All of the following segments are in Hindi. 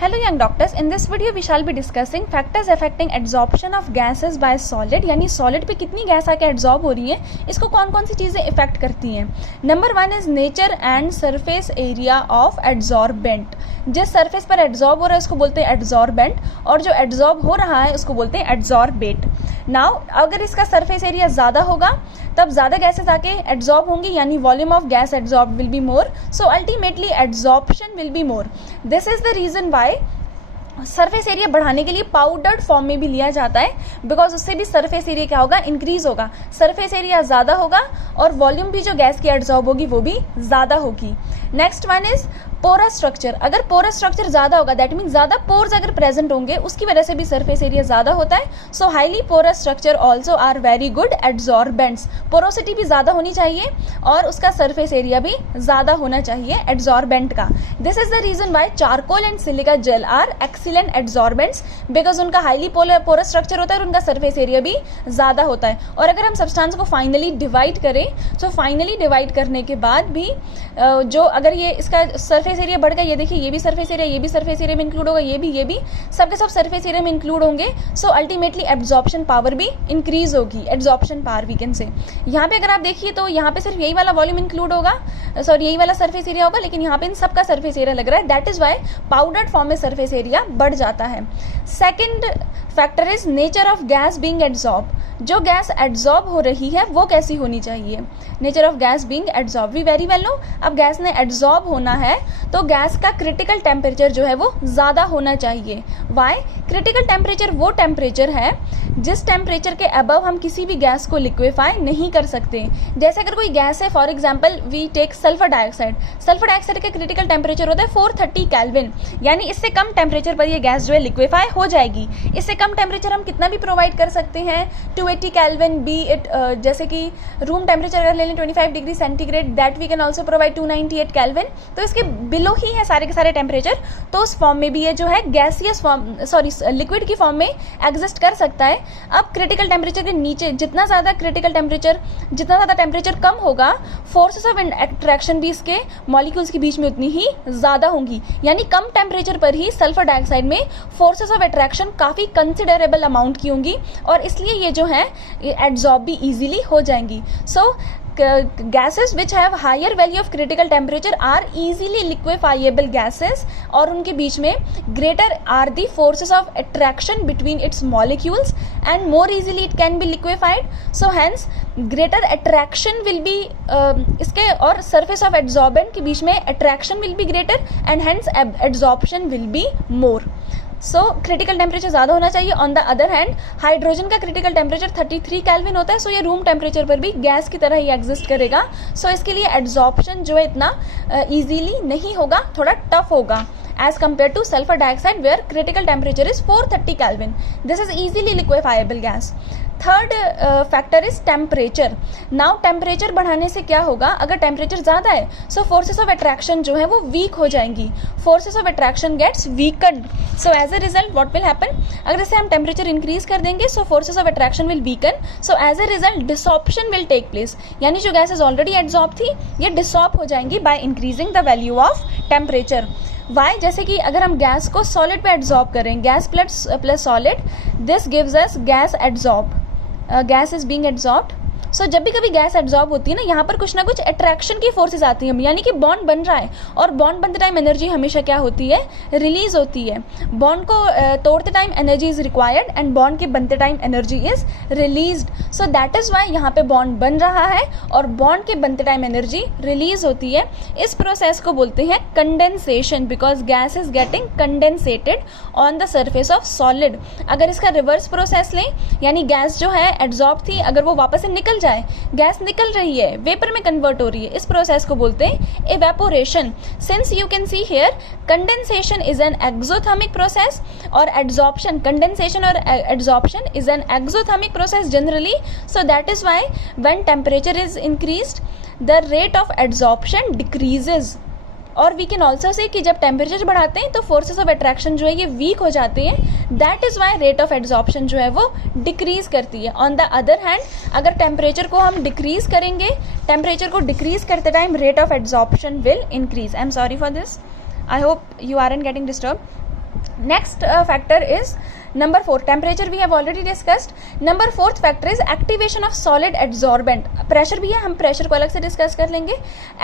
Hello young doctors, in this video we shall be discussing factors affecting adsorption of gases by solid, यानी solid पे कितनी गैस आके adsorb हो रही है, इसको कौन कौन सी चीज़ें इफेक्ट करती हैं। Number 1 is nature and surface area of adsorbent. जिस सरफेस पर एड्सॉर्ब हो रहा है उसको बोलते हैं एड्सॉर्बेंट, और जो एड्सॉर्ब हो रहा है उसको बोलते हैं एड्सॉर्बेट। नाउ अगर इसका सरफेस एरिया ज़्यादा होगा तब ज़्यादा गैसेस आके एड्सॉर्ब होंगी, यानी volume of gas adsorb will be more, so ultimately adsorption will be more. This is the reason why surface area बढ़ाने के लिए पाउडर्ड फॉर्म में भी लिया जाता है, बिकॉज उससे भी सरफेस एरिया क्या होगा, इंक्रीज होगा। सरफेस एरिया ज़्यादा होगा और वॉल्यूम भी जो गैस की एड्सॉर्ब होगी वो भी ज़्यादा होगी। Next one is porous structure. अगर पोरस स्ट्रक्चर ज़्यादा होगा, दैट मीन्स ज़्यादा पोर्स अगर प्रेजेंट होंगे, उसकी वजह से भी सरफेस एरिया ज़्यादा होता है। So highly porous structure also are very good adsorbents. Porosity भी ज़्यादा होनी चाहिए और उसका सरफेस एरिया भी ज़्यादा होना चाहिए एड्सॉर्बेंट का। This is the reason why charcoal and silica gel are excellent adsorbents, because उनका हाईली पोरस स्ट्रक्चर होता है और उनका सरफेस एरिया भी ज़्यादा होता है। और अगर हम सब्सटेंस को फाइनली डिवाइड करें, तो फाइनली डिवाइड करने के बाद भी जो अगर ये इसका सरफेस एरिया बढ़ गया, ये देखिए ये भी सरफेस एरिया, ये भी सरफेस एरिया में इंक्लूड होगा, ये भी सब के सब सरफेस एरिया में इंक्लूड होंगे। सो अल्टीमेटली एब्जॉर्प्शन पावर भी इंक्रीज होगी, absorption power we can say. यहाँ पे अगर आप देखिए तो यहाँ पे सिर्फ यही वाला वॉल्यूम इंक्लूड होगा, सॉरी यही वाला सरफेस एरिया होगा, लेकिन यहाँ पे इन सबका सरफेस एरिया लग रहा है। That is why powdered form में सरफेस एरिया बढ़ जाता है। Second factor is nature of gas being adsorb. जो गैस एड्सॉर्ब हो रही है वो कैसी होनी चाहिए। Nature of gas being adsorb, we very well know. अब गैस ने एड्सॉर्ब होना है तो गैस का क्रिटिकल टेम्परेचर जो है वो ज़्यादा होना चाहिए। वाई? क्रिटिकल टेम्परेचर वो टेम्परेचर है जिस टेम्परेचर के अबव हम किसी भी गैस को लिक्विफाई नहीं कर सकते। जैसे अगर कोई गैस है, for example we take sulphur dioxide. Sulphur dioxide का क्रिटिकल टेम्परेचर होता है 430 केल्विन, यानी इससे कम टेम्परेचर पर ये गैस जो है लिक्विफाई हो जाएगी। इससे कम टेम्परेचर हम कितना भी प्रोवाइड कर सकते हैं, 280 केल्विन बी इट, जैसे कि रूम टेम्परेचर अगर ले लें 25 degree centigrade, that we can also provide 298 kelvin. तो इसके बिलो ही है सारे के सारे टेम्परेचर, तो उस फॉर्म में भी ये जो है गैसियस फॉर्म, सॉरी लिक्विड की फॉर्म में एग्जिस्ट कर सकता है। अब क्रिटिकल टेम्परेचर के नीचे जितना ज़्यादा टेम्परेचर कम होगा, फोर्सेस ऑफ अट्रैक्शन भी इसके मॉलिक्यूल्स के बीच में उतनी ही ज़्यादा होंगी। यानी कम टेम्परेचर पर ही सल्फर डाइऑक्साइड में फोर्सेस ऑफ अट्रैक्शन काफ़ी कंसिडरेबल अमाउंट की होंगी, और इसलिए ये जो है एड्सॉर्ब भी ईजिली हो जाएंगी। सो gases which have higher value of critical temperature are easily liquefiable gases, और उनके बीच में greater are the forces of attraction between its molecules and more easily it can be liquefied. So hence greater attraction will be इसके और surface of adsorbent के बीच में attraction will be greater and hence adsorption will be more. So critical temperature ज़्यादा होना चाहिए। On the other hand hydrogen का क्रिटिकल टेम्परेचर 33 केल्विन होता है, सो ये रूम टेम्परेचर पर भी गैस की तरह ही एग्जिस्ट करेगा। सो इसके लिए एड्सॉर्प्शन जो है इतना ईजीली नहीं होगा, थोड़ा टफ होगा as compared to sulfur dioxide where critical temperature is 430 Kelvin. This is easily liquefiable gas. Third factor is temperature. Now temperature बढ़ाने से क्या होगा, अगर टेम्परेचर ज़्यादा है सो फोर्सेस ऑफ अट्रैक्शन जो है वो वीक हो जाएंगी, forces of attraction gets weaken. So as a result what will happen, अगर जैसे हम टेम्परेचर इंक्रीज कर देंगे so forces of attraction will weaken, so as a result desorption will take place, यानी जो गैसेज ऑलरेडी एड्सॉर्ब थी ये डिसॉर्ब हो जाएंगी by increasing the value of temperature. Why? जैसे कि अगर हम गैस को सॉलिड पे एड्सॉर्ब करें, gas plus solid, this gives us gas adsorb, gas is being adsorbed. So जब भी कभी गैस एड्सॉर्ब होती है ना, यहाँ पर कुछ ना कुछ अट्रैक्शन की फोर्सेज आती हैं, यानी कि बॉन्ड बन रहा है, और बॉन्ड बनते टाइम एनर्जी हमेशा क्या होती है, रिलीज होती है। बॉन्ड को तोड़ते time energy is required and bond के बनते time energy is released. So that is why यहाँ पे बॉन्ड बन रहा है और बॉन्ड के बनते टाइम एनर्जी रिलीज होती है। इस प्रोसेस को बोलते हैं condensation, because gas is getting condensated on the surface of solid. अगर इसका रिवर्स प्रोसेस लें, यानी गैस जो है एड्सॉर्ब थी, अगर वो वापस से निकल जाए, गैस निकल रही है, वेपर में कन्वर्ट हो रही है, इस प्रोसेस को बोलते हैं evaporation. Since you can see here condensation is an exothermic process और एड्सॉर्प्शन, कंडेंसेशन और adsorption is an exothermic process generally. So that is why when temperature is increased the rate of adsorption decreases. और वी कैन ऑल्सो से कि जब टेम्परेचर बढ़ाते हैं तो फोर्सेस ऑफ अट्रैक्शन जो है ये वीक हो जाते हैं, that is why rate of adsorption जो है वो डिक्रीज करती है। ऑन द अदर हैंड अगर टेम्परेचर को हम डिक्रीज करेंगे, टेम्परेचर को डिक्रीज करते time rate of adsorption will increase. I am sorry for this, I hope you aren't getting disturb. Next factor is number 4, temperature we have already discussed. Number 4th factor is activation of solid adsorbent. Pressure भी है, हम प्रेशर को अलग से डिस्कस कर लेंगे.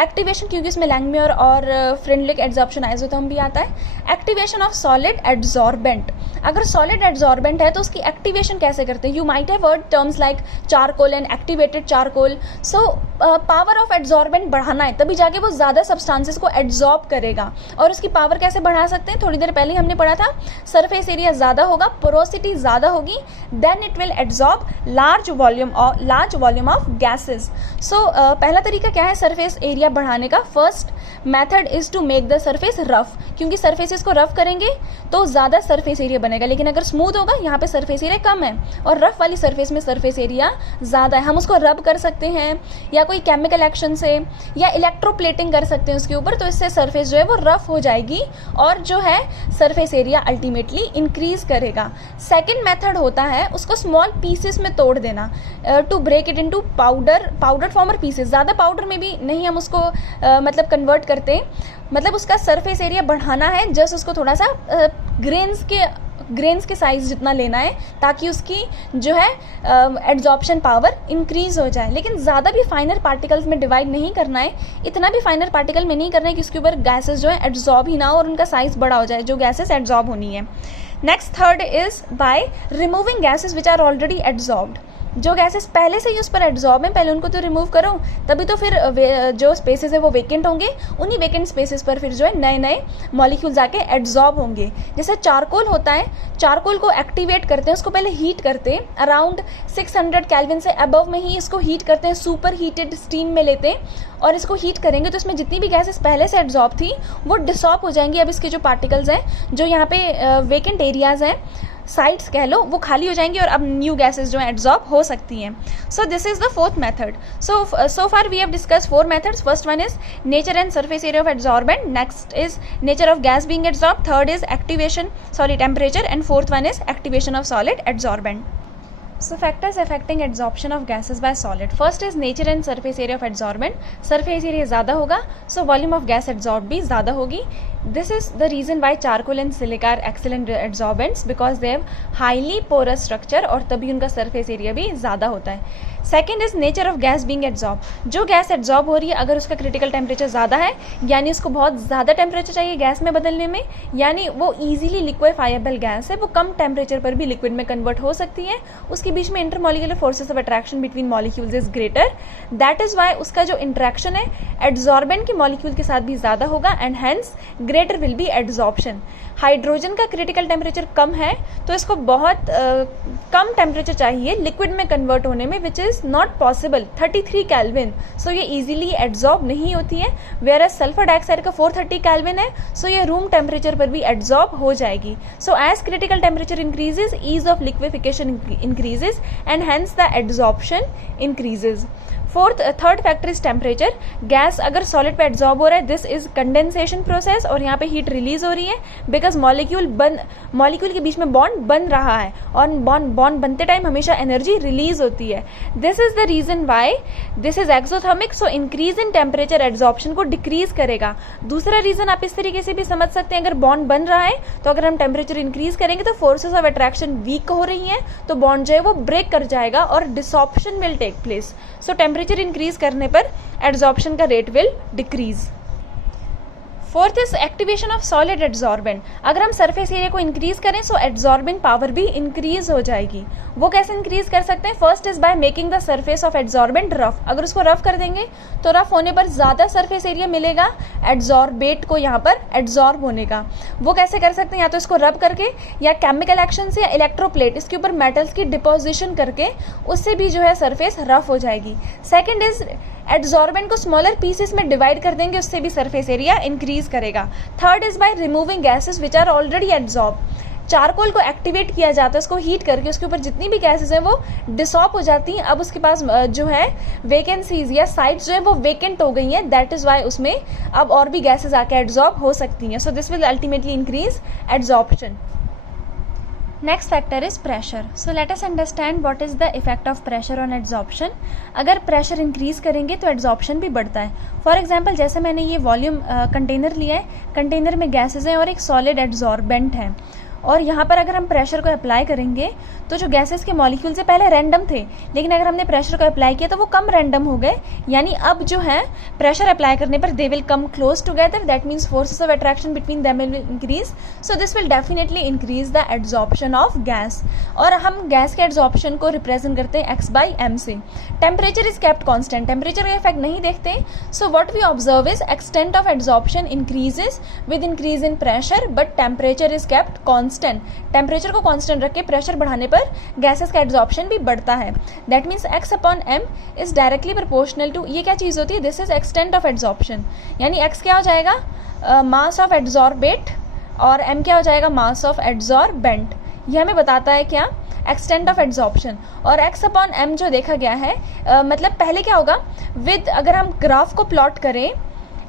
एक्टिवेशन, क्योंकि इसमें लैंगम्यूर और फ्रेंडलिक एड्सॉर्प्शन आइसोथर्म भी आता है. Activation of solid adsorbent. अगर सॉलिड एड्सॉर्बेंट है तो उसकी एक्टिवेशन कैसे करते हैं? You might have heard terms like charcoal and activated charcoal. So power of adsorbent बढ़ाना है, तभी जाके वो ज़्यादा सब्सटेंसेस को एड्सॉर्ब करेगा. और उसकी पावर कैसे बढ़ा सकते हैं? थोड़ी देर पहले हमने पढ़ा था, सरफेस एरिया ज़्यादा होगा, पोरोसिटी ज़्यादा होगी, then it will adsorb large volume of gases. So पहला तरीका क्या है सरफेस एरिया बढ़ाने का? First method is to make the surface rough, क्योंकि सरफेसेस को रफ करेंगे तो ज़्यादा सरफेस एरिया बनेगा. लेकिन अगर स्मूथ होगा, यहाँ पे सरफेस एरिया कम है और रफ वाली सरफेस में सरफेस एरिया ज़्यादा है. हम उसको रब कर सकते हैं या कोई केमिकल एक्शन से या इलेक्ट्रोप्लेटिंग कर सकते हैं उसके ऊपर, तो इससे सरफेस जो है वो रफ हो जाएगी और जो है सरफेस एरिया अल्टीमेटली इंक्रीज करेगा. सेकेंड मेथड होता है उसको स्मॉल पीसेस में तोड़ देना, to break it into powder form और पीसेस. ज़्यादा पाउडर में भी नहीं हम उसको मतलब कन्वर्ट करते, मतलब उसका सरफेस एरिया बढ़ाना है, जस्ट उसको थोड़ा सा ग्रेन्स के साइज जितना लेना है ताकि उसकी जो है एड्सॉर्प्शन पावर इंक्रीज हो जाए. लेकिन ज़्यादा भी फाइनर पार्टिकल्स में डिवाइड नहीं करना है, इतना भी फाइनर पार्टिकल में नहीं करना है कि उसके ऊपर गैसेस जो है एड्सॉर्ब ही ना हो और उनका साइज बड़ा हो जाए, जो गैसेस एड्सॉर्ब होनी है. Next third is by removing gases which are already adsorbed. जो गैसेस पहले से ही उस पर एड्सॉर्ब हैं, पहले उनको तो रिमूव करो, तभी तो फिर जो स्पेसेस है वो वेकेंट होंगे. उन्हीं वेकेंट स्पेसेस पर फिर जो है नए नए मॉलिक्यूल्स आके एड्सॉर्ब होंगे. जैसे चारकोल होता है, चारकोल को एक्टिवेट करते हैं, उसको पहले हीट करते हैं, अराउंड 600 केल्विन से अबव में ही इसको हीट करते हैं, सुपर हीटेड स्टीम में लेते हैं और इसको हीट करेंगे तो इसमें जितनी भी गैसेस पहले से एड्सॉर्ब थी वो डिसॉर्ब हो जाएंगी. अब इसके जो पार्टिकल्स हैं, जो यहाँ पे वेकेंट एरियाज हैं, साइड्स कह लो, वो खाली हो जाएंगी और अब न्यू गैसेस जो है एड्सॉर्ब हो सकती हैं. So this is the fourth method. So far we have discuss 4 methods. First one is nature and surface area of adsorbent, next is nature of gas being adsorb, third is temperature, and fourth one is activation of solid adsorbent. So factors affecting adsorption of gases by solid. First is nature and surface area of adsorbent. Surface area ज़्यादा होगा, so volume of gas adsorbed भी ज़्यादा होगी. This is the reason why charcoal and silica are excellent adsorbents because they have highly porous structure और तभी उनका surface area भी ज़्यादा होता है. Second is nature of gas being adsorb. जो गैस एड्सॉर्ब हो रही है, अगर उसका क्रिटिकल टेम्परेचर ज़्यादा है, यानी उसको बहुत ज़्यादा टेम्परेचर चाहिए गैस में बदलने में, यानी वो ईजिली लिक्विफाइबल गैस है, वो कम टेम्परेचर पर भी लिक्विड में कन्वर्ट हो सकती है, उसके बीच में intermolecular forces of attraction between molecules is greater. That is why उसका जो इंट्रैक्शन है एड्सॉर्बेंट के मॉलिक्यूल के साथ भी ज़्यादा होगा and hence greater will be adsorption. Hydrogen का क्रिटिकल टेम्परेचर कम है तो इसको बहुत कम टेम्परेचर चाहिए लिक्विड में कन्वर्ट होने में, which is not possible, 33 kelvin. So ये इजीली एड्सॉर्ब नहीं होती है. वेयर एज सल्फर डाइऑक्साइड का 430 केल्विन है, सो ये रूम टेम्परेचर पर भी एड्सॉर्ब हो जाएगी. So as critical temperature increases, ease of liquefaction increases and hence the adsorption increases. Third factor is temperature. Gas अगर सॉलिड पे एड्सॉर्ब हो रहा है, दिस इज कंडेंसेशन प्रोसेस और यहाँ पे हीट रिलीज हो रही है बिकॉज मॉलिक्यूल के बीच में बॉन्ड बन रहा है और बॉन्ड बनते टाइम हमेशा एनर्जी रिलीज होती है. This is the reason why this is exothermic, so increase in temperature adsorption को डिक्रीज करेगा. दूसरा रीजन आप इस तरीके से भी समझ सकते हैं, अगर बॉन्ड बन रहा है तो अगर हम टेम्परेचर इंक्रीज करेंगे तो फोर्सेस ऑफ अट्रैक्शन वीक हो रही हैं, तो बॉन्ड जो है वो ब्रेक कर जाएगा और desorption will take place. So temperature increase करने पर एड्सॉर्प्शन का rate will decrease. Fourth is activation of solid adsorbent. अगर हम सरफेस एरिया को इंक्रीज करें सो एड्सॉर्बिंग पावर भी इंक्रीज हो जाएगी. वो कैसे इंक्रीज कर सकते हैं? First is by making the surface of adsorbent rough. अगर उसको रफ कर देंगे तो रफ होने पर ज्यादा सरफेस एरिया मिलेगा एड्सॉर्बेट को यहाँ पर एड्सॉर्ब होने का. वो कैसे कर सकते हैं? या तो इसको रब करके या केमिकल एक्शन से या इलेक्ट्रोप्लेट, इसके ऊपर मेटल्स की डिपोजिशन करके, उससे भी जो है सरफेस रफ हो जाएगी. सेकेंड इज एड्सॉर्बेंट को स्मॉलर पीसेस में डिवाइड कर देंगे, उससे भी सरफेस एरिया इंक्रीज करेगा. Third is by removing gases which are already adsorb. Charcoal को एक्टिवेट किया जाता है, उसको हीट करके उसके ऊपर जितनी भी गैसेस हैं वो डिसॉर्ब हो जाती हैं. अब उसके पास जो है वैकेंसीज या साइट्स जो है वो वेकेंट हो गई हैं, दैट इज वाई उसमें अब और भी गैसेस आके एड्सॉर्ब हो सकती हैं. So this will ultimately increase adsorption. Next factor is pressure. So let us understand what is the effect of pressure on adsorption. अगर प्रेशर इंक्रीज करेंगे तो एड्सॉर्प्शन भी बढ़ता है. फॉर एग्जांपल, जैसे मैंने ये वॉल्यूम कंटेनर लिया है, कंटेनर में गैसेज हैं और एक सॉलिड एड्सॉर्बेंट है. और यहाँ पर अगर हम प्रेशर को अप्लाई करेंगे तो जो गैसेस के मॉलिक्यूल से पहले रैंडम थे, लेकिन अगर हमने प्रेशर को अप्लाई किया तो वो कम रैंडम हो गए, यानी अब जो है प्रेशर अप्लाई करने पर they will come close together, that means forces of attraction between them will increase, so this will definitely increase the adsorption of gas. और हम गैस के एड्जॉर्प्शन को रिप्रेजेंट करते हैं x/m से। Temperature is kept constant, temperature का इफेक्ट नहीं देखते, so what we observe is extent of adsorption increases with increase in pressure but temperature is kept constant. Temperature को कॉन्स्टेंट रख के प्रेशर बढ़ाने पर गैसेस का एड्जॉर्प्शन भी बढ़ता है। That means x/m is directly proportional to, ये क्या चीज़ होती है, this is extent of adsorption, यानी x क्या हो जाएगा, मास ऑफ एड्जॉर्बेट, और m क्या हो जाएगा, मास ऑफ एड्जॉर्बेंट। ये हमें बताता है क्या, एक्सटेंट ऑफ एड्जॉर्प्शन। और x/m जो देखा गया है, मतलब पहले क्या होगा, विद अगर हम ग्राफ को प्लॉट करें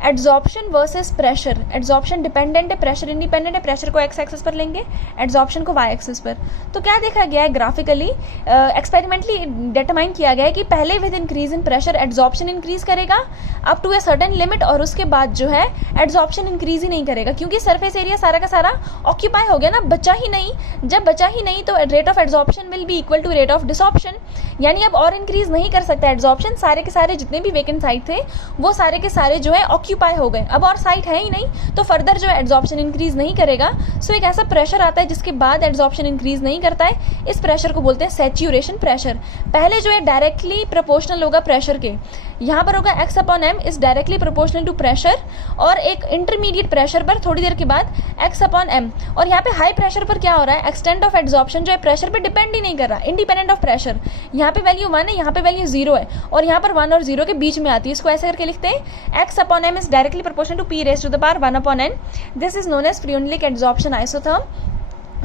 adsorption versus pressure, adsorption dependent है, प्रेशर इंडिपेंडेंट है, प्रेशर को x एक्सिस पर लेंगे, एड्जॉर्प्शन को y एक्सिस पर। तो क्या देखा गया है ग्राफिकली, एक्सपेरिमेंटली डिटरमाइन किया गया है कि पहले with increase in pressure adsorption increase करेगा up to a certain limit, और उसके बाद जो है एड्जॉर्प्शन इंक्रीज ही नहीं करेगा, क्योंकि सरफेस एरिया सारा का सारा ऑक्यूपाई हो गया ना, बचा ही नहीं। जब बचा ही नहीं तो rate of adsorption will be equal to rate of desorption, यानी अब और इंक्रीज नहीं कर सकता एड्जॉर्प्शन, सारे के सारे जितने भी वेकेंट साइट थे वो सारे के सारे जो है ऑक्यूपाई हो गए, अब और साइट है ही नहीं, तो फर्दर जो है एड्जॉर्प्शन इंक्रीज नहीं करेगा। सो एक ऐसा प्रेशर आता है जिसके बाद एड्जॉर्प्शन इंक्रीज नहीं करता है, इस प्रेशर को बोलते हैं सैचुरेशन प्रेशर। पहले जो है डायरेक्टली प्रोपोर्शनल होगा प्रेशर के, यहाँ पर होगा x/m is directly proportional to pressure, और एक इंटरमीडिएट प्रेशर पर थोड़ी देर के बाद x/m। और यहाँ पे हाई प्रेशर पर क्या हो रहा है, एक्सटेंट ऑफ एड्जॉर्प्शन जो है प्रेशर पे डिपेंड ही नहीं कर रहा, इंडिपेंडेंट ऑफ प्रेशर। यहाँ पे वैल्यू 1 है, यहाँ पे वैल्यू 0 है, और यहाँ पर 1 और 0 के बीच में आती है। इसको ऐसे करके लिखते हैं x/m is directly proportional to p⁻1/n, this is known as Freundlich adsorption isotherm।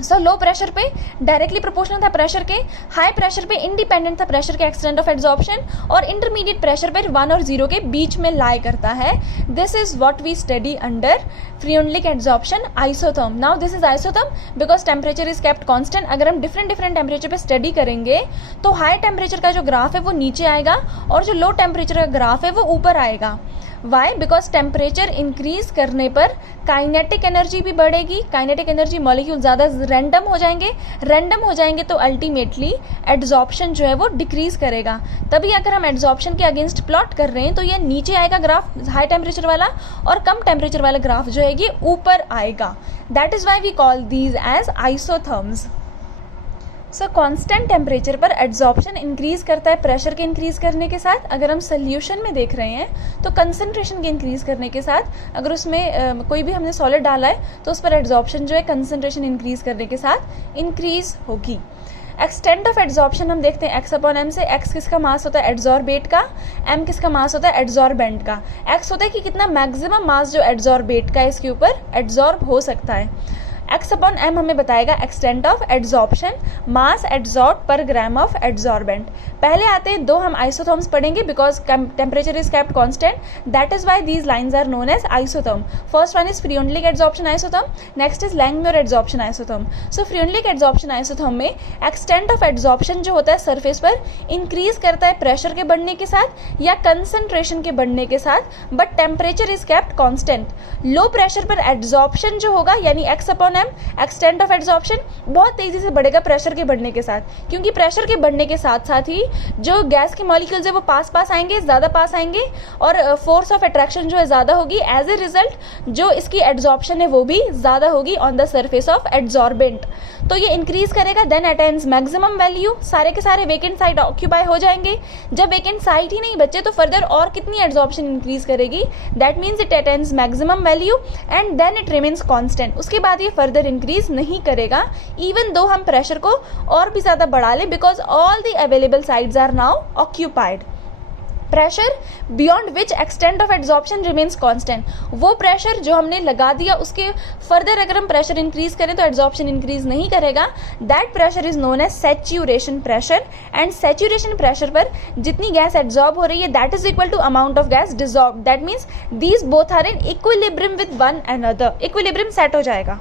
So low pressure पे डायरेक्टली प्रोपोर्शनल था प्रेशर के, हाई प्रेशर पे इंडिपेंडेंट था प्रेशर के एक्सटेंट ऑफ एड्जॉर्प्शन, और इंटरमीडिएट प्रेशर पे 1 और 0 के बीच में लाई करता है। This is what we study under Freundlich adsorption isotherm। Now this is isotherm because temperature is kept constant. अगर हम डिफरेंट टेम्परेचर पे स्टडी करेंगे तो हाई टेम्परेचर का जो ग्राफ है वो नीचे आएगा, और जो लो टेम्परेचर का ग्राफ है वो ऊपर आएगा। वाई, बिकॉज टेम्परेचर इंक्रीज करने पर काइनेटिक एनर्जी भी बढ़ेगी, काइनेटिक एनर्जी मॉलिक्यूल ज़्यादा रैंडम हो जाएंगे तो अल्टीमेटली एड्जॉर्प्शन जो है वो डिक्रीज करेगा। तभी अगर हम एड्जॉर्प्शन के अगेंस्ट प्लॉट कर रहे हैं तो ये नीचे आएगा ग्राफ हाई टेम्परेचर वाला, और कम टेम्परेचर वाला ग्राफ जो है ये ऊपर आएगा। That is why we call these as isotherms. So constant temperature पर एड्जॉर्प्शन इंक्रीज करता है प्रेशर के इंक्रीज करने के साथ। अगर हम सोल्यूशन में देख रहे हैं तो कंसंट्रेशन के इंक्रीज करने के साथ, अगर उसमें कोई भी हमने सॉलिड डाला है तो उस पर एड्जॉर्प्शन जो है कंसंट्रेशन इंक्रीज करने के साथ इंक्रीज होगी। एक्सटेंट ऑफ एड्जॉर्प्शन हम देखते हैं x/m से। x किसका मास होता है, एड्जॉर्बेट का, m किसका मास होता है, एड्जॉर्बेंट का। x होता है कि कितना मैक्सिमम मास जो एड्जॉर्बेट का इसके ऊपर एड्जॉर्ब हो सकता है। x/m हमें बताएगा extent of adsorption, mass adsorb पर ग्राम ऑफ एड्जॉर्बेंट। पहले आते हैं दो हम आइसोथर्म्स पढ़ेंगे because temperature is kept constant, that is why these lines are known as isotherm. First one is Freundlich adsorption isotherm, next is Langmuir adsorption isotherm. So Freundlich adsorption isotherm में एक्सटेंट ऑफ एड्जॉर्प्शन जो होता है सरफेस पर इंक्रीज करता है प्रेशर के बढ़ने के साथ या कंसंट्रेशन के बढ़ने के साथ, but temperature is kept constant. Low pressure पर एड्जॉर्प्शन जो होगा यानी x/m एक्सटेंट ऑफ एड्जॉर्प्शन बहुत तेजी से बढ़ेगा प्रेशर के बढ़ने के साथ, क्योंकि प्रेशर के बढ़ने के साथ साथ ही जो गैस के मॉलिक्यूल्स है वो पास आएंगे, ज़्यादा पास आएंगे, और फोर्स ऑफ अट्रैक्शन जो है ज़्यादा होगी। एज ए रिजल्ट जो इसकी एड्जॉर्प्शन है वो भी ज़्यादा होगी on the surface of adsorbent. तो ये इंक्रीज करेगा, देन अटेन्स मैक्सिमम वैल्यू, सारे के सारे वेकेंट साइट ऑक्यूपाई हो जाएंगे। जब वेकेंट साइट ही नहीं बचे तो फर्दर और कितनी एड्जॉर्प्शन इंक्रीज करेगी, that means it attains maximum value and then it remains constant. उसके बाद ये फर्दर इंक्रीज नहीं करेगा इवन दो हम प्रेशर को और भी ज़्यादा बढ़ा ले, because all the available sides are now occupied. Pressure beyond which extent of adsorption remains constant, वो प्रेशर जो हमने लगा दिया उसके फर्दर अगर हम प्रेशर इंक्रीज करें तो एड्जॉर्प्शन इंक्रीज नहीं करेगा। That pressure is known as saturation pressure, and saturation pressure पर जितनी गैस एड्जॉर्ब हो रही है that is equal to amount of gas dissolve. That means these both are in equilibrium with one another, equilibrium set हो जाएगा।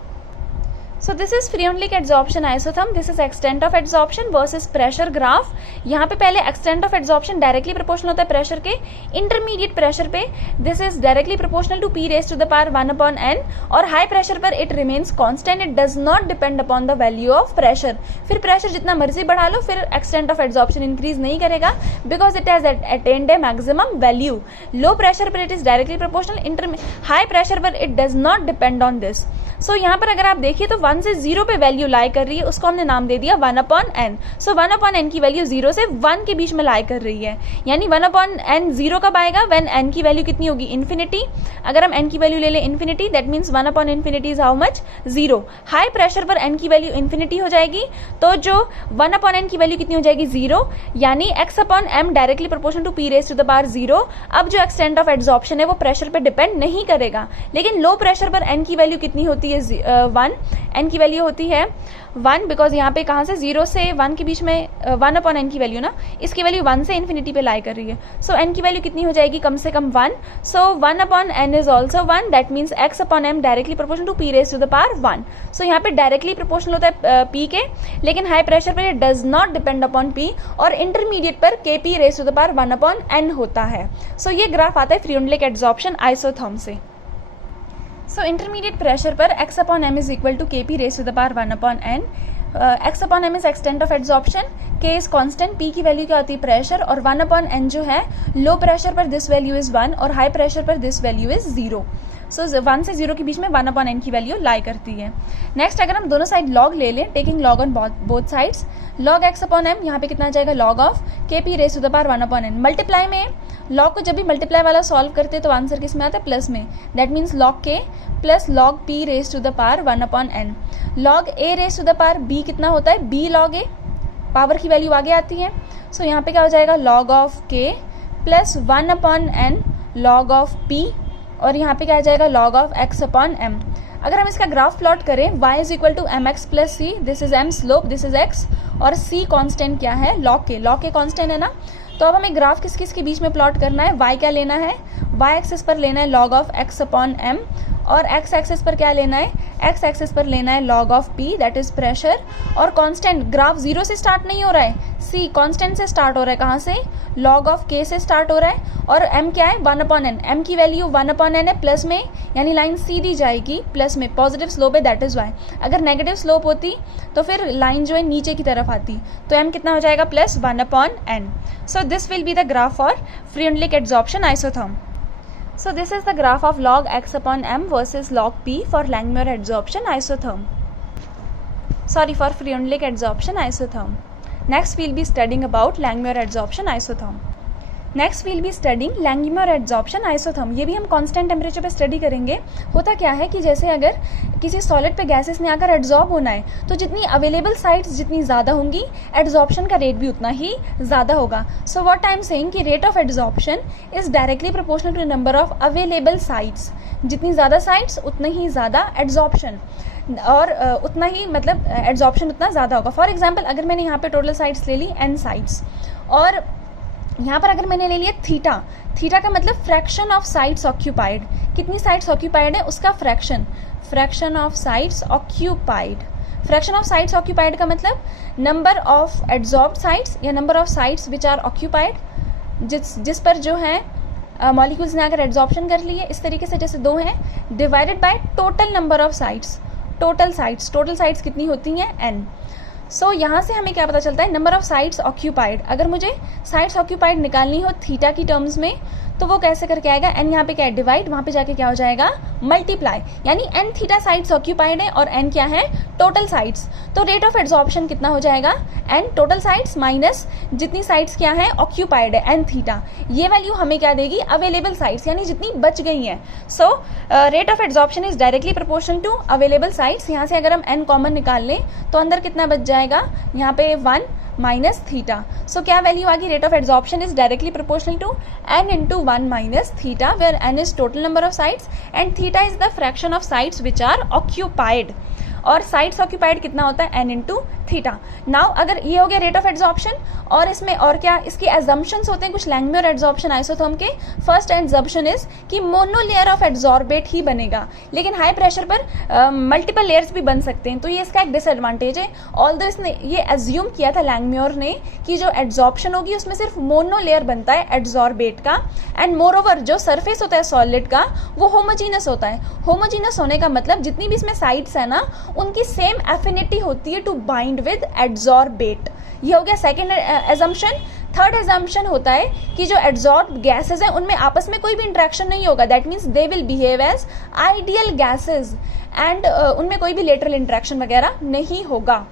So this is Freundlich adsorption isotherm. This is extent of adsorption versus pressure graph. यहाँ पे पहले extent of adsorption directly proportional होता है pressure के, intermediate pressure पे this is directly proportional to p raised to the power 1 upon n, और high pressure पर it remains constant, it does not depend upon the value of pressure. फिर pressure जितना मर्जी बढ़ा लो फिर extent of adsorption increase नहीं करेगा because it has attained a maximum value. Low pressure पर it is directly proportional, high pressure पर it does not depend on this. So यहाँ पर अगर आप देखिए तो 1 से 0 पे वैल्यू लाई कर रही है, उसको हमने नाम दे दिया 1 अपॉन n. सो 1 अपॉन n की वैल्यू 0 से 1 के बीच में लाई कर रही है, यानी 1 अपॉन n 0 कब आएगा, व्हेन n की वैल्यू कितनी होगी, इन्फिनिटी. अगर हम n की वैल्यू ले लें infinity, that means 1 upon infinity is how much, 0. High pressure पर n की वैल्यू इन्फिनिटी हो जाएगी, तो जो 1 अपॉन n की वैल्यू कितनी हो जाएगी, 0, यानी x upon m directly proportional to p raise to the power 0. अब जो एक्सटेंट ऑफ एड्सॉर्प्शन है वो प्रेशर पर डिपेंड नहीं करेगा, लेकिन लो प्रेशर पर n की वैल्यू कितनी होती है, 1. n की वैल्यू होती है 1, बिकॉज यहाँ पे कहाँ से 0 से 1 के बीच में 1 अपॉन n की वैल्यू ना, इसकी वैल्यू 1 से इन्फिनिटी पे लाई कर रही है. सो n की वैल्यू कितनी हो जाएगी, कम से कम 1. सो 1 upon n is also 1, that means x upon m directly proportional to p raise to the power 1. So यहाँ पे डायरेक्टली प्रोपोर्शनल होता है p के, लेकिन हाई प्रेशर पर it does not depend upon p, और इंटरमीडिएट पर kp raise to the power 1 upon n होता है. सो ये ग्राफ आता है फ्रीउंडलिक एड्सॉर्प्शन आइसोथर्म से. सो इंटरमीडिएट प्रेशर पर x upon m is equal to kp raise to the power 1 upon n. x upon m is extent of adsorption, k is constant, p की वैल्यू क्या होती है, प्रेशर, और 1 अपॉन n जो है लो प्रेशर पर दिस वैल्यू इज 1 और हाई प्रेशर पर दिस वैल्यू इज 0. सो 1 से 0 के बीच में 1 अपॉन n की वैल्यू लाई करती है. नेक्स्ट अगर हम दोनों साइड लॉग ले लें, taking log on both sides, log x upon m यहाँ पे कितना आ जाएगा, log of kp raise to the power 1 upon n. Multiply में लॉग को जब भी मल्टीप्लाई वाला सॉल्व करते हैं तो आंसर किस में आता है, प्लस में, that means log k plus log p raise to the power 1 upon n. Log a raise to the power b कितना होता है, b लॉग a, पावर की वैल्यू आगे आती है. सो यहाँ पे क्या हो जाएगा, log of k plus 1 upon n log of p, और यहाँ पे क्या आ जाएगा, log of x upon m. अगर हम इसका ग्राफ प्लॉट करें, y is equal to m x plus c, this is m slope, this is x, और c कांस्टेंट क्या है, लॉग के कांस्टेंट है ना. तो अब हमें ग्राफ किस किस के बीच में प्लॉट करना है, y क्या लेना है, y एक्सिस पर लेना है log of x upon m, और x एक्सिस पर क्या लेना है, x एक्सिस पर लेना है log of p, that is pressure. और कांस्टेंट, ग्राफ 0 से स्टार्ट नहीं हो रहा है, c कांस्टेंट से स्टार्ट हो रहा है, कहाँ से, लॉग ऑफ k से स्टार्ट हो रहा है, और m क्या है, 1 अपॉन n, m की वैल्यू 1 अपॉन n है प्लस में, यानी लाइन सीधी जाएगी प्लस में, पॉजिटिव स्लोप है दैट इज वाई. अगर नेगेटिव स्लोप होती तो फिर लाइन जो है नीचे की तरफ आती, तो m कितना हो जाएगा, plus 1 upon n. So this will be the graph for Freundlich adsorption isotherm. So this is the graph of log x upon m versus log p for Langmuir adsorption isotherm. Sorry, for Freundlich adsorption isotherm. Next we'll be studying about Langmuir adsorption isotherm. Next we'll be studying Langmuir adsorption isotherm. ये भी हम कांस्टेंट टेम्परेचर पे स्टडी करेंगे. होता क्या है कि जैसे अगर किसी सॉलिड पे गैसेस ने आकर एड्सॉर्ब होना है तो जितनी अवेलेबल साइट्स जितनी ज़्यादा होंगी एड्सॉर्प्शन का रेट भी उतना ही ज़्यादा होगा. So what I am saying कि rate of adsorption is directly proportional to number of available sites. जितनी ज़्यादा साइट्स उतना ही ज़्यादा एड्सॉर्प्शन, और उतना ही मतलब एड्सॉर्प्शन उतना ज़्यादा होगा. फॉर एग्जाम्पल अगर मैंने यहाँ पे टोटल साइट्स ले ली n साइट्स, और यहाँ पर अगर मैंने ले लिया थीटा का मतलब फ्रैक्शन ऑफ साइट्स ऑक्यूपाइड, कितनी साइट्स ऑक्यूपाइड है उसका fraction of sites occupied. Fraction of sites occupied का मतलब नंबर ऑफ एड्सॉर्ब्ड साइट्स या number of sites which are occupied, जिस पर जो है मॉलिक्यूल्स ने अगर एड्सॉर्प्शन कर ली है, इस तरीके से जैसे 2 हैं, divided by total number of sites. Total sites कितनी होती हैं, n. सो यहाँ से हमें क्या पता चलता है, नंबर ऑफ साइट्स ऑक्यूपाइड. अगर मुझे साइट्स ऑक्यूपाइड निकालनी हो थीटा की टर्म्स में तो वो कैसे करके आएगा, n यहाँ पे क्या है, डिवाइड, वहाँ पे जाके क्या हो जाएगा, मल्टीप्लाई, यानी n थीटा साइट्स ऑक्यूपाइड है और n क्या है, टोटल साइट्स. तो रेट ऑफ एड्सॉर्प्शन कितना हो जाएगा, n टोटल साइट्स माइनस जितनी साइट्स क्या है ऑक्यूपाइड है, n थीटा. ये वैल्यू हमें क्या देगी, अवेलेबल साइट्स, यानी जितनी बच गई हैं. So rate of adsorption is directly proportional to available sites. यहाँ से अगर हम n कॉमन निकाल लें तो अंदर कितना बच जाएगा, यहाँ पे 1 माइनस थीटा. सो क्या वैल्यू आ गई, rate of adsorption is directly proportional to n into 1 minus theta, where n is total number of sites and theta is the fraction of sites which are occupied. और साइड्स ऑक्यूपाइड कितना होता है, n इंटू थीटा। नाउ अगर ये हो गया रेट ऑफ एड्जॉर्प्शन, और इसमें और क्या इसके एजम्पशंस होते हैं कुछ लैंगम्यूर एड्जॉर्प्शन आइसोथर्म के। फर्स्ट एजम्पशन इज कि मोनो लेयर ऑफ एड्जॉर्बेट ही बनेगा, लेकिन हाई प्रेशर पर मल्टीपल लेयर्स भी बन सकते हैं, तो ये इसका एक डिसएडवांटेज है। ऑल्दो इसने ये एज्यूम किया था लैंगम्यूर ने कि जो एड्जॉर्प्शन होगी उसमें सिर्फ मोनो लेयर बनता है एड्जॉर्बेट का, एंड मोर ओवर जो सरफेस होता है सॉलिड का वो होमोजीनस होता है। होमोजीनस होने का मतलब जितनी भी इसमें साइड्स है ना उनकी सेम एफिनिटी होती है टू बाइंड विद एड्जॉर्बेट। ये हो गया सेकेंड एजम्पशन। थर्ड एजम्पशन होता है कि जो एड्जॉर्ब गैसेज हैं उनमें आपस में कोई भी इंट्रैक्शन नहीं होगा, that means they will behave as ideal gases, and उनमें कोई भी लेटरल इंट्रैक्शन वगैरह नहीं होगा।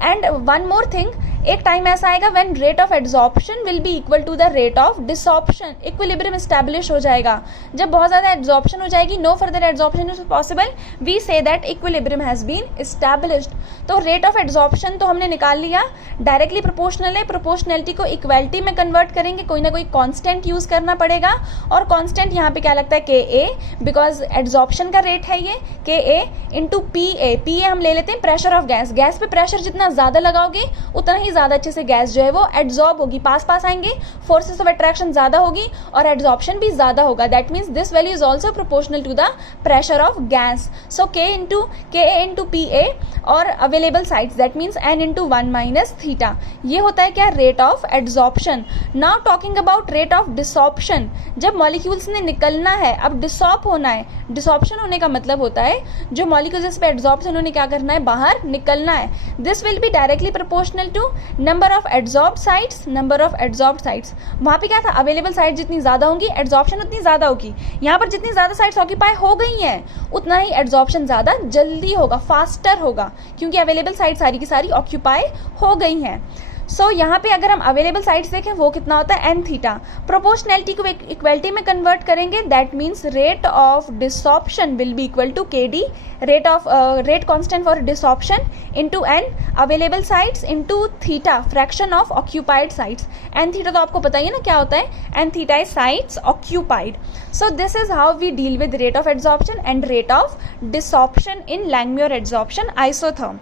एंड वन मोर थिंग, एक टाइम ऐसा आएगा when rate of adsorption will be equal to the rate of desorption, equilibrium establish हो जाएगा। जब बहुत ज्यादा एड्जॉर्प्शन हो जाएगी, no further adsorption is possible, we say that equilibrium has been established. तो रेट ऑफ एड्जॉर्प्शन तो हमने निकाल लिया, डायरेक्टली प्रोपोर्शनल है, प्रोपोर्शनलिटी को इक्वालिटी में कन्वर्ट करेंगे, कोई ना कोई कांस्टेंट यूज करना पड़ेगा, और कांस्टेंट यहाँ पे क्या लगता है के ए, बिकॉज एड्जॉर्प्शन का रेट है ये K A into P A. P A हम ले लेते हैं प्रेशर ऑफ गैस, गैस पे प्रेशर जितना ज्यादा लगाओगे उतना ही ज्यादा अच्छे से गैस जो है वो एड्जॉर्ब होगी, पास पास आएंगे, फोर्सेस ऑफ अट्रैक्शन ज्यादा होगी और एड्जॉर्प्शन भी ज्यादा होगा। That means this value is also proportional to the pressure of gas. So K A into P A और available sides, that means N into 1 minus theta. ये होता है क्या, rate of adsorption. Now talking about rate of desorption, जब मॉलिक्यूल्स ने निकलना है, अब डिसॉर्प होना है। डिसॉर्प्शन होने का मतलब होता है जो मॉलिक्यूल्स पे एड्जॉर्ब उन्होंने क्या करना है, बाहर निकलना है। This will be directly proportional to number of adsorb sides, number of adsorb sides. वहां पे क्या था, अवेलेबल साइड जितनी ज्यादा होंगी एड्जॉर्प्शन उतनी ज्यादा होगी। यहाँ पर जितनी ज्यादा साइड्स ऑक्यूपाई हो गई हैं उतना ही एड्जॉर्प्शन ज्यादा जल्दी होगा, फास्टर होगा, क्योंकि अवेलेबल साइड सारी की सारी ऑक्यूपाई हो गई हैं। सो यहाँ पे अगर हम अवेलेबल साइड्स देखें वो कितना होता है, एन थीटा। प्रोपोर्शनैलिटी को इक्वलिटी में कन्वर्ट करेंगे, that means rate of desorption will be equal to K D, rate constant for desorption into N available sides into theta fraction of occupied sides. N theta तो आपको पता ही है ना क्या होता है, N theta is sides occupied. So this is how we deal with rate of adsorption and rate of desorption in Langmuir adsorption isotherm.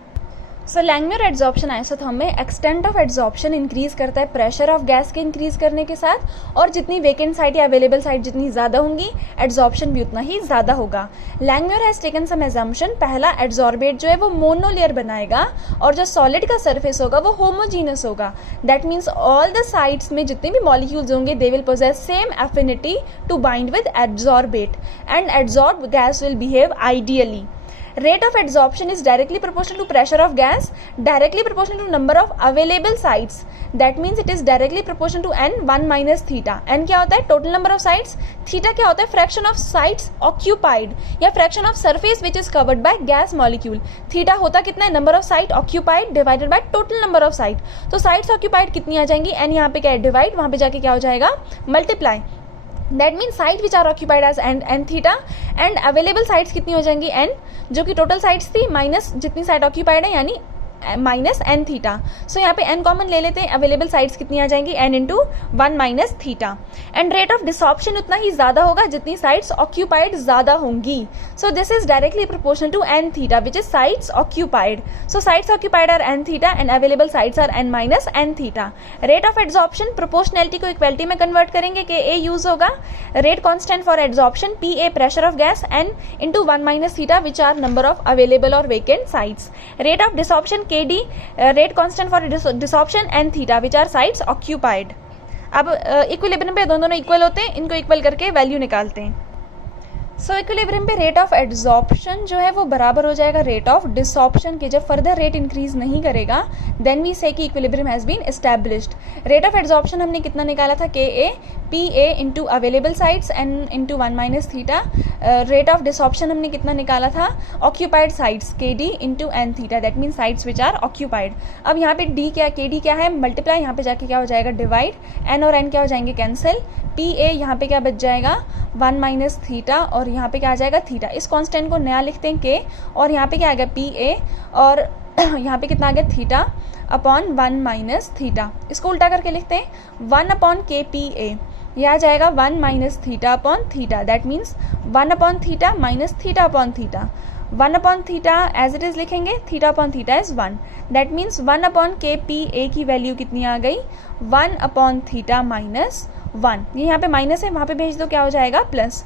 So लैंगम्यूर adsorption isotherm में एक्सटेंट ऑफ एड्जॉर्प्शन इंक्रीज करता है प्रेशर ऑफ गैस के इंक्रीज करने के साथ, और जितनी वेकेंट साइड या अवेलेबल साइड जितनी ज्यादा होंगी एड्जॉर्प्शन भी उतना ही ज्यादा होगा। लैंगम्यूर हैज टेकन सम एजम्पशन, पहला एड्जॉर्बेट जो है वो मोनो लेयर बनाएगा और जो सॉलिड का सरफेस होगा वो होमोजीनस होगा। That means all the sites में जितने भी मॉलिक्यूल्स होंगे they will possess same affinity to bind with adsorbate and adsorb gas will behave ideally. Rate of adsorption is directly proportional to pressure of gas, directly proportional to number of available sites. That means it is directly proportional to n 1 minus theta. n क्या होता है, total number of sites. theta क्या होता है, fraction of sites occupied या fraction of surface which is covered by gas molecule. theta होता कितना है, number of site occupied divided by total number of site. तो sites occupied कितनी आ जाएंगी, n यहाँ पे क्या है, divide, वहाँ पे जाके क्या हो जाएगा, multiply. That means sites which are occupied as n theta and available sites कितनी हो जाएंगी, n, जो कि टोटल साइड्स थी माइनस जितनी साइड ऑक्यूपाइड है यानी माइनस एन थीटा। सो यहाँ पे एन कॉमन ले लेते हैं, अवेलेबल साइड्स कितनी आ जाएंगी, N into 1 minus theta. And rate of desorption उतना ही ज्यादा होगा जितनी साइड्स ऑक्यूपाइड ज्यादा होंगी। So this is directly proportional to N theta which is sides occupied. So sites occupied are N theta and available sides are N minus N theta. Rate of adsorption proportionality को इक्वलिटी में कन्वर्ट करेंगे, के ए यूज होगा, rate constant for adsorption P A pressure of gas, N into 1 minus theta which are number of available और vacant sides. Rate of desorption KD, rate constant for dissorption and theta which are sites occupied। अब इक्विलिब्रियम पे दोनों इक्वल होते हैं, इनको इक्वल करके वैल्यू निकालते हैं। सो इक्विलिब्रियम पे रेट ऑफ एड्जॉर्प्शन जो है वो बराबर हो जाएगा रेट ऑफ डिसॉर्प्शन के। जब फर्दर रेट इंक्रीज नहीं करेगा देन वी से कि equilibrium has been established. Rate of adsorption हमने कितना निकाला था, K A P A into available sites N into 1 minus theta. Rate of desorption हमने कितना निकाला था, occupied sites K D into N theta, that mean sites which are occupied. अब यहाँ पे डी क्या, के डी क्या है, मल्टीप्लाई, यहाँ पे जाके क्या हो जाएगा, डिवाइड, एन और एन क्या हो जाएंगे, कैंसिल, पी ए यहाँ पे क्या बच जाएगा 1 माइनस थीटा और यहाँ पे क्या आ जाएगा थीटा। इस कांस्टेंट को नया लिखते हैं के, और यहाँ पे क्या आ गया पी ए और यहाँ पे कितना आ गया थीटा अपॉन 1 माइनस थीटा। इसको उल्टा करके लिखते हैं 1 अपॉन के पी ए, यह आ जाएगा 1 minus theta upon theta, that means 1 upon theta minus theta upon theta. 1 upon theta as it is लिखेंगे, theta upon theta is 1, that means 1 upon K P A की वैल्यू कितनी आ गई, 1 अपॉन थीटा माइनस 1, ये यहाँ पे माइनस है, वहाँ पे भेज दो, क्या हो जाएगा plus,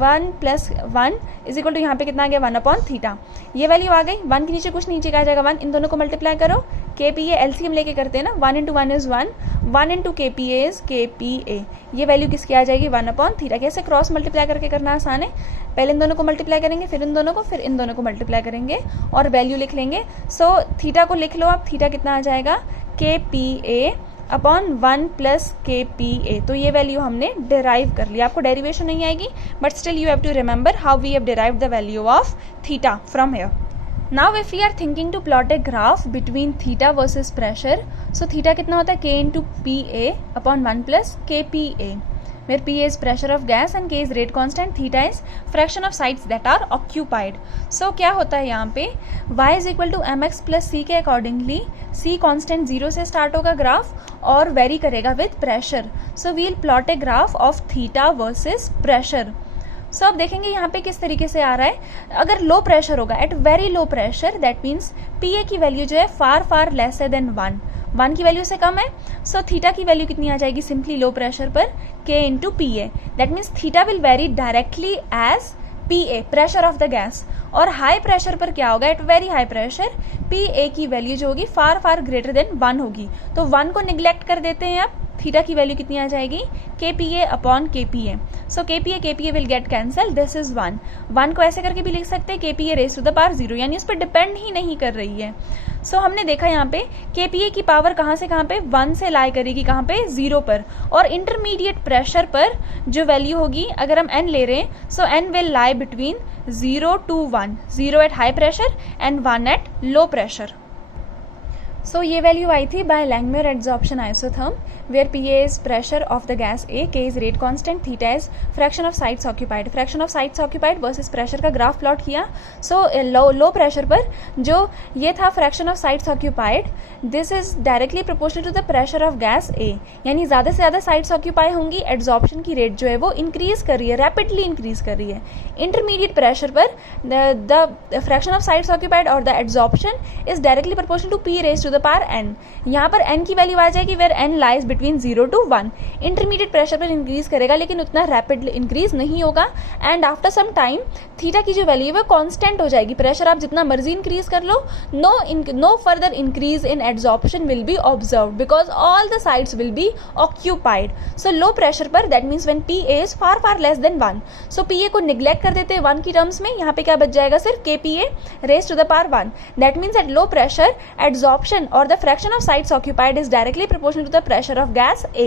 1 plus 1 is equal to यहाँ पे कितना आ गया 1 अपॉन थीटा, ये वैल्यू आ गई, 1 के नीचे कुछ नीचे का आ जाएगा 1, इन दोनों को मल्टीप्लाई करो, के पी ए एलसीएम लेके करते हैं ना, 1 इंटू 1 इज 1, 1 इंटू के पी ए इज के पी ए, ये वैल्यू किसकी आ जाएगी 1 अपॉन थीटा। कैसे क्रॉस मल्टीप्लाई करके करना आसान है, पहले इन दोनों को मल्टीप्लाई करेंगे, फिर इन दोनों को, फिर इन दोनों को मल्टीप्लाई करेंगे और वैल्यू लिख लेंगे। सो थीटा को लिख लो आप, थीटा कितना आ जाएगा के पी ए अपॉन 1 प्लस के पी ए, तो ये वैल्यू हमने डिराइव कर लिया। आपको डेरिवेशन नहीं आएगी but still you have to remember how we have derived the value of theta from here. Now if we are thinking to plot a graph between theta versus pressure, so theta कितना होता है k into PA upon 1 plus KPA, where PA is pressure of gas and K is rate constant, theta is fraction of sites that are occupied. So क्या होता है यहाँ पे, y is equal to mx plus c के accordingly, c constant 0 से start होगा ग्राफ और वेरी करेगा with pressure. So we'll plot a graph of theta versus pressure. सो अब देखेंगे यहाँ पे किस तरीके से आ रहा है, अगर लो प्रेशर होगा, at very low pressure, that means P A की वैल्यू जो है फार लेसर देन 1 की वैल्यू से कम है, सो थीटा की वैल्यू कितनी आ जाएगी सिंपली लो प्रेशर पर K into P A, that means theta will very directly as P A pressure of the gas, और हाई प्रेशर पर क्या होगा, at very high pressure P A की वैल्यू जो होगी फार ग्रेटर देन 1 होगी, तो 1 को निग्लेक्ट कर देते हैं आप, थीटा की वैल्यू कितनी आ जाएगी K P A upon K P A, so K P A will get cancel, this is 1 को ऐसे करके भी लिख सकते हैं K P A raise to the power 0, यानी उस पर डिपेंड ही नहीं कर रही है। सो हमने देखा यहाँ पे के पी ए की पावर कहाँ से कहाँ पे 1 से लाई करेगी कहाँ पे 0 पर, और इंटरमीडिएट प्रेशर पर जो वैल्यू होगी अगर हम n ले रहे हैं, so n will lie between 0 to 1, 0 at high pressure and 1 at low pressure. So ये वैल्यू आई थी by Langmuir adsorption isotherm, where P A is pressure of the gas A, K is rate constant, theta is fraction of sites occupied, fraction of sites occupied versus pressure का ग्राफ प्लॉट किया। सो लो प्रेशर पर जो ये था fraction of sites occupied, this is directly proportional to the pressure of gas A, यानी ज़्यादा से ज़्यादा साइट्स ऑक्यूपाई होंगी, एड्जॉर्प्शन की रेट जो है वो इंक्रीज कर रही है, रैपिडली इंक्रीज कर रही है। इंटरमीडिएट प्रेशर पर the fraction of sites occupied और the adsorption is directly proportional to P raise to the power n, यहाँ पर n की वैल्यू आ जाएगी where n lies between 0 to 1, intermediate pressure पर इंक्रीज करेगा लेकिन उतना रैपिडली इंक्रीज नहीं होगा, and after some time theta की जो वैल्यू है वो कांस्टेंट हो जाएगी, प्रेशर आप जितना मर्जी इंक्रीज कर लो, no further increase in adsorption will be observed because all the sites will be occupied. So low pressure पर that means when P A is far less than 1, so P A को निग्लेक्ट कर देते हैं 1 की टर्म्स में, यहाँ पे क्या बच जाएगा सिर्फ K P A raise to the power 1, that means at low pressure adsorption और the fraction of sites occupied is directly proportional to the pressure of gas A.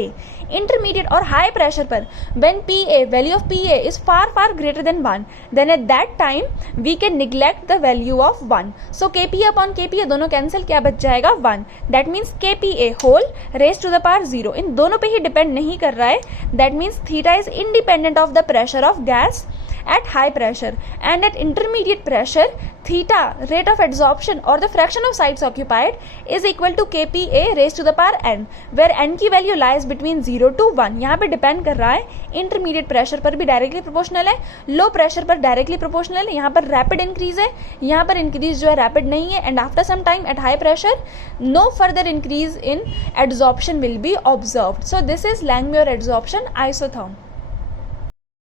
Intermediate or high pressure पर when PA value of PA is far greater than 1, then at that time we can neglect the value of 1. So KPA upon KPA दोनों cancel, क्या बच जाएगा 1. That means KPA whole raised to the power 0. इन दोनों पे ही depend नहीं कर रहा है. That means theta is independent of the pressure of gas at high pressure, and at intermediate pressure theta rate of adsorption or the fraction of sites occupied is equal to kPa raised to the power n, where n की वैल्यू lies between 0 to 1. यहाँ पे डिपेंड कर रहा है, इंटरमीडिएट प्रेशर पर भी डायरेक्टली प्रोपोर्शनल है, लो प्रेशर पर डायरेक्टली प्रोपोर्शनल है, यहाँ पर रैपिड इंक्रीज है, यहाँ पर इंक्रीज जो है रैपिड नहीं है, and after some time at high pressure no further increase in adsorption will be observed. So this is Langmuir adsorption isotherm.